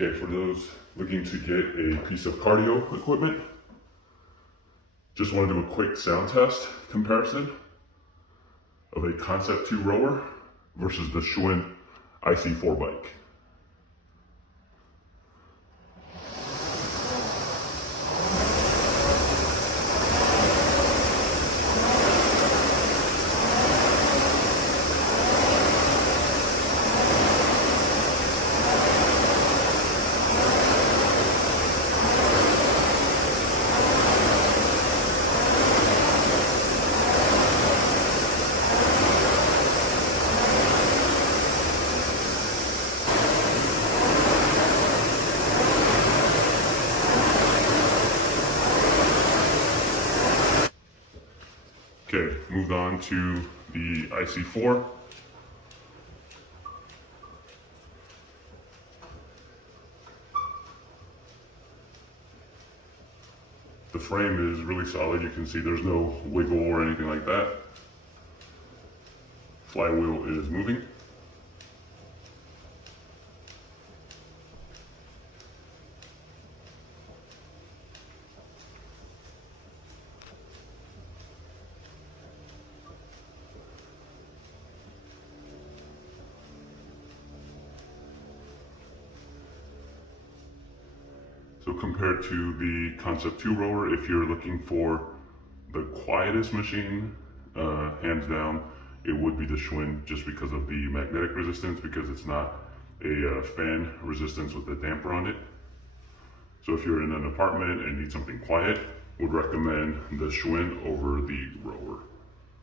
Okay, for those looking to get a piece of cardio equipment, just want to do a quick sound test comparison of a Concept 2 rower versus the Schwinn IC4 bike. Okay, moved on to the IC4. The frame is really solid. You can see there's no wiggle or anything like that. Flywheel is moving. So compared to the Concept 2 rower, if you're looking for the quietest machine, hands down, it would be the Schwinn, just because of the magnetic resistance, because it's not a fan resistance with a damper on it. So if you're in an apartment and need something quiet, would recommend the Schwinn over the rower.